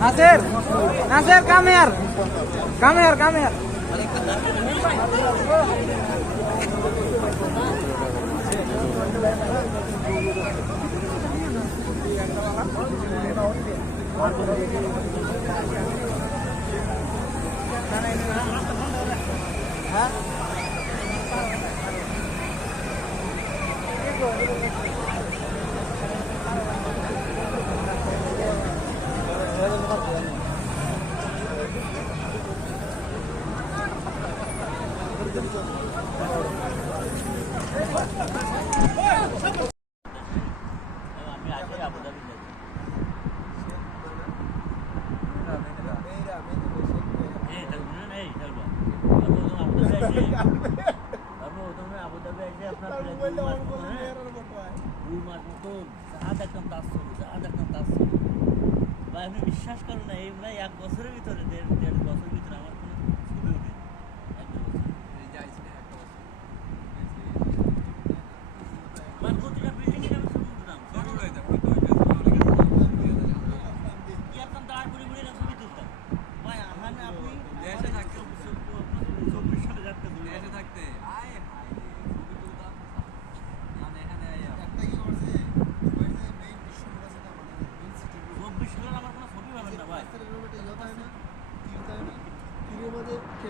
Nasir, Nasir, come here. Come here, come here. বিশ্বাস করো না এই ভাই 1 বছরের ভিতরে 1.5 বছরের ভিতরে আমার